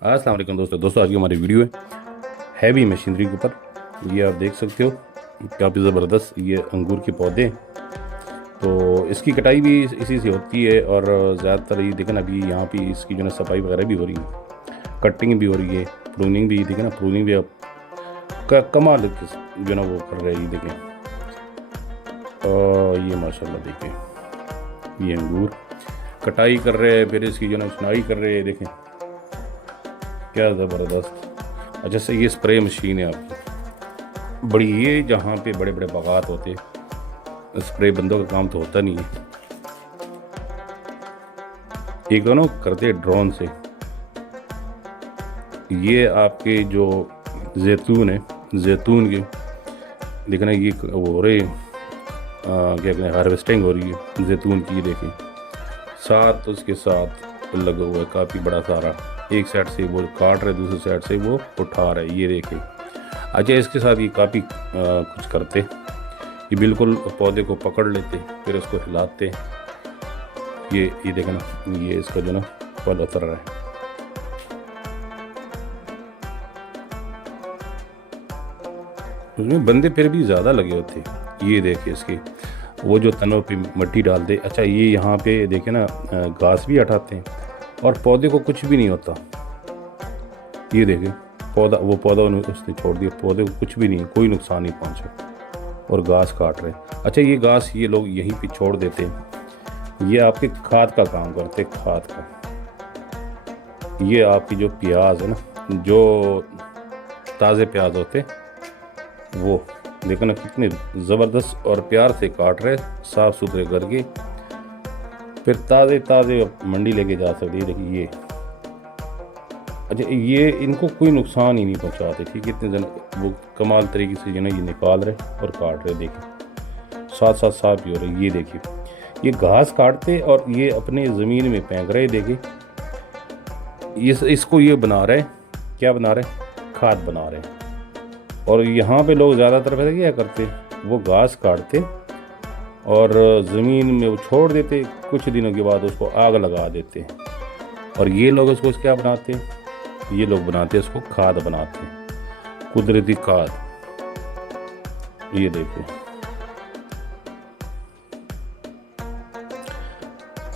अस्सलाम वालेकुम दोस्तों आज की हमारी वीडियो है हैवी मशीनरी के ऊपर। ये आप देख सकते हो काफ़ी ज़बरदस्त ये अंगूर के पौधे। तो इसकी कटाई भी इसी से होती है और ज़्यादातर ये देखें ना अभी यहाँ पे इसकी जो है सफाई वगैरह भी हो रही है, कटिंग भी हो रही है, प्रूनिंग भी देखें ना, प्रूनिंग भी आप का कमाल जो है ना वो कर रहे हैं। ये देखें ये माशाल्लाह देखें ये अंगूर कटाई कर रहे हैं, फिर इसकी जो है ना सुनाई कर रहे हैं। देखें क्या ज़बरदस्त। अच्छा से ये स्प्रे मशीन है आपकी बड़ी, ये जहाँ पे बड़े बड़े बागात होते स्प्रे बंदों का काम तो होता नहीं है। एक दोनों करते ड्रोन से। ये आपके जो जैतून है, जैतून के देखना ये वो हो रहे क्या कहते हैं हार्वेस्टिंग हो रही है जैतून की। देखें साथ उसके साथ लगा हुआ है काफ़ी बड़ा सारा, एक साइड से वो काट रहे दूसरी साइड से वो उठा रहे। ये देखें। अच्छा इसके साथ ये काफ़ी कुछ करते, ये बिल्कुल पौधे को पकड़ लेते फिर उसको हिलाते। ये देखें ना, ये इसका जो ना फल उतर रहा है। उसमें बंदे फिर भी ज़्यादा लगे होते। ये देखे इसके वो जो तनों पे मिट्टी डाल दे। अच्छा ये यहाँ पे देखे ना घास भी हटाते हैं और पौधे को कुछ भी नहीं होता। ये देखे पौधा उसने छोड़ दिया, पौधे को कुछ भी नहीं, कोई नुकसान नहीं पहुँचा और घास काट रहे। अच्छा ये घास ये लोग यहीं पे छोड़ देते हैं। ये आपके खाद का काम करते, खाद का। ये आपकी जो प्याज है ना, जो ताज़े प्याज होते वो देखो ना कितने ज़बरदस्त और प्यार से काट रहे, साफ़ सुथरे करके फिर ताज़े ताज़े मंडी लेके जा सकते। देखिए ये अच्छा ये इनको कोई नुकसान ही नहीं पहुंचाते। ठीक है, इतने जन वो कमाल तरीके से जो ना ये निकाल रहे और काट रहे। देखिए साथ साथ साफ भी हो रहे। ये देखिए ये घास काटते और ये अपने ज़मीन में फेंक रहे। देखिए इसको ये बना रहे, क्या बना रहे, खाद बना रहे। और यहाँ पे लोग ज़्यादातर पता क्या करते, वो घास काटते और ज़मीन में वो छोड़ देते, कुछ दिनों के बाद उसको आग लगा देते। और ये लोग उसको क्या बनाते, ये लोग बनाते उसको खाद बनाते, कुदरती खाद। ये देखो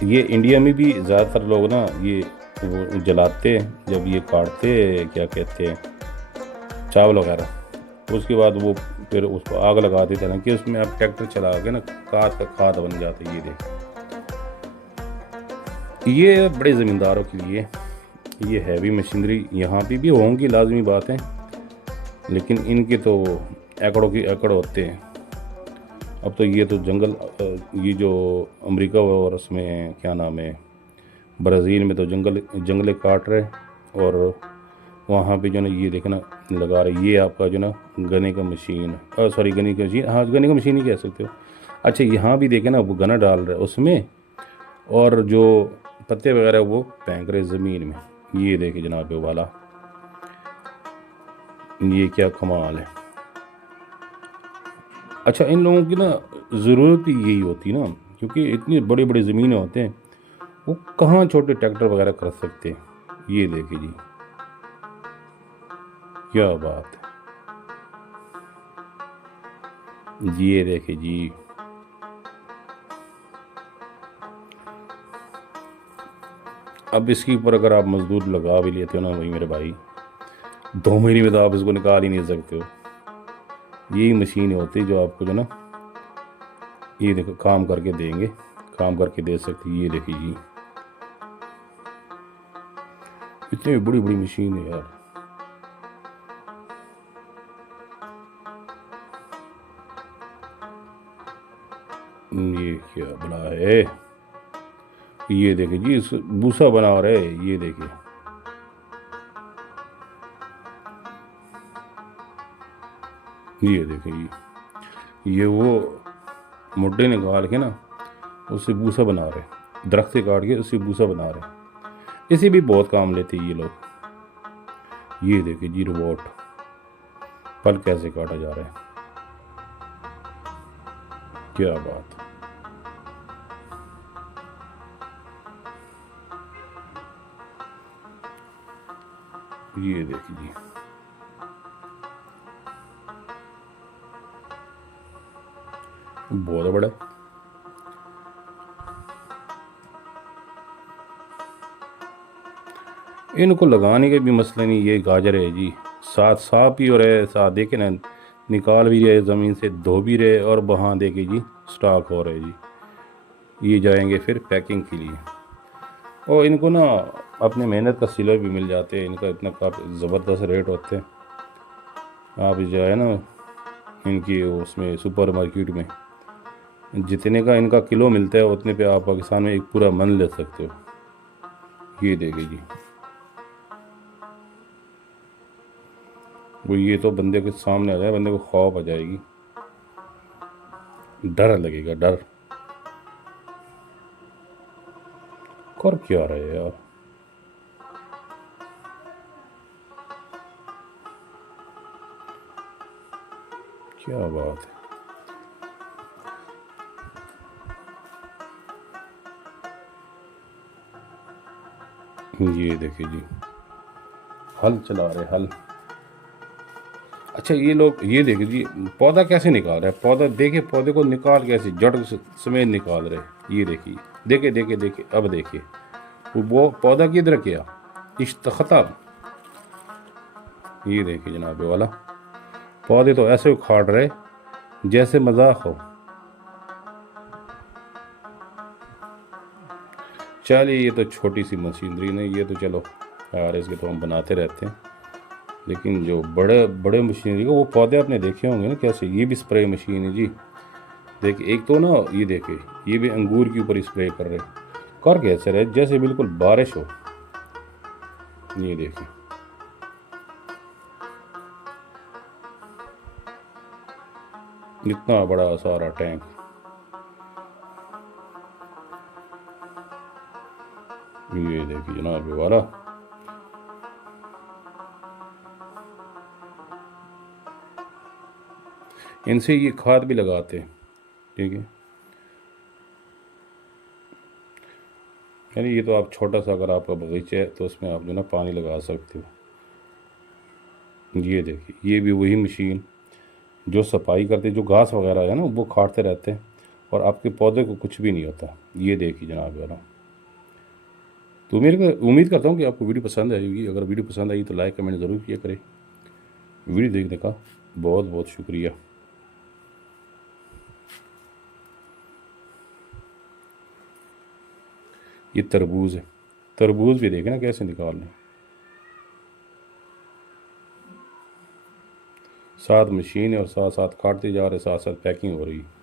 ये इंडिया में भी ज़्यादातर लोग ना ये वो जलाते जब ये काटते, क्या कहते हैं, चावल वगैरह। उसके बाद वो फिर उसको आग लगा देते हैं कि उसमें आप ट्रैक्टर चला के ना खाद का खाद बन जाता है। ये देखो ये बड़े ज़मींदारों के लिए ये हैवी मशीनरी यहाँ पे भी होंगी, लाजमी बात है, लेकिन इनके तो एकड़ों की एकड़ होते हैं। अब तो ये तो जंगल ये जो अमेरिका और उसमें क्या नाम है ब्राज़ील में तो जंगले काट रहे और वहाँ पे जो ना ये देखना लगा रहे। ये आपका जो ना गन्ने का मशीन, सॉरी गन्ने की मशीन, हाँ गन्ने का मशीन ही कह सकते हो। अच्छा यहाँ भी देखे ना वो गन्ना डाल रहे उसमें और जो पत्ते वगैरह वो फेंक रहे ज़मीन में। ये देखे जनाब वाला, ये क्या कमाल है। अच्छा इन लोगों की ना ज़रूरत ही यही होती ना, क्योंकि इतनी बड़ी बड़ी ज़मीनें होते हैं, वो कहाँ छोटे ट्रैक्टर वगैरह कर सकते हैं। ये देखिए जी क्या बात है। ये देखिए जी अब इसके ऊपर अगर आप मजदूर लगा भी लेते हो ना भाई मेरे भाई, 2 महीने में तो आप इसको निकाल ही नहीं सकते हो। यही मशीन होती है जो आपको जो ना ये देखो काम करके देंगे, काम करके दे सकती। ये देखिए जी इतनी बड़ी बड़ी मशीन है यार। ये क्या बना है, ये देखिए जी इस भूसा बना रहे। ये देखिए ये देखिए ये वो मुड्डे निकाल के ना उससे भूसा बना रहे, दरख्त से काट के उससे भूसा बना रहे। इसे भी बहुत काम लेते ये लोग। ये देखिए जी रोबोट फल कैसे काटा जा रहा है, क्या बात। ये देखिए जी, बहुत बड़ा। इनको लगाने के भी मसला नहीं, ये गाजर है जी, साथ साफ भी हो रहे, साथ देखे ना, निकाल भी रहे ज़मीन से, धो भी रहे, और वहाँ देखे जी स्टॉक हो रहे जी। ये जाएंगे फिर पैकिंग के लिए। और इनको ना अपने मेहनत का सिला भी मिल जाते हैं, इनका इतना काफ़ी ज़बरदस्त रेट होते हैं। आप जो है ना इनकी उसमें सुपर मार्केट में जितने का इनका किलो मिलता है उतने पे आप पाकिस्तान में एक पूरा मन ले सकते हो। ये देखिए जी, वो ये तो बंदे के सामने आ जाए, बंदे को खौफ आ जाएगी, डर लगेगा, डर। कर क्या रहे हैं यार, क्या बात है। ये देखिए जी, हल चला रहे, हल। अच्छा ये लोग, ये देखिए जी, पौधा कैसे निकाल रहे हैं, पौधा देखे, पौधे को निकाल कैसे जड़ समेत निकाल रहे। ये देखिए, देखे देखे देखे, अब देखिए वो पौधा किधर गया, इश्तखता। ये देखिए जनाब वाला, पौधे तो ऐसे उखाड़ रहे जैसे मजाक हो। चलिए ये तो छोटी सी मशीनरी नहीं, ये तो चलो यार इसके तो हम बनाते रहते हैं, लेकिन जो बड़े बड़े मशीनरी को, वो पौधे आपने देखे होंगे ना कैसे। ये भी स्प्रे मशीन है जी, देखिए एक तो ना, ये देखिए ये भी अंगूर के ऊपर स्प्रे कर रहे, कर कैसे रहे जैसे बिल्कुल बारिश हो। ये देखिए, इतना बड़ा सारा टैंक। ये देखिए जनाब वाला, इनसे ये खाद भी लगाते हैं, ठीक है। यानी ये तो आप छोटा सा, अगर आपका बगीचा है तो उसमें आप जो ना पानी लगा सकते हो। ये देखिए, ये भी वही मशीन जो सफाई करते, जो घास वगैरह है ना वो काटते रहते हैं, और आपके पौधे को कुछ भी नहीं होता। ये देखिए जनाब यार, तो मेरे को उम्मीद करता हूँ कि आपको वीडियो पसंद आएगी। अगर वीडियो पसंद आई तो लाइक कमेंट ज़रूर किया करें। वीडियो देखने का बहुत बहुत शुक्रिया। ये तरबूज है, तरबूज भी देखे ना कैसे निकाल लें, साथ मशीन है और साथ साथ काटते जा रहे, साथ साथ पैकिंग हो रही है।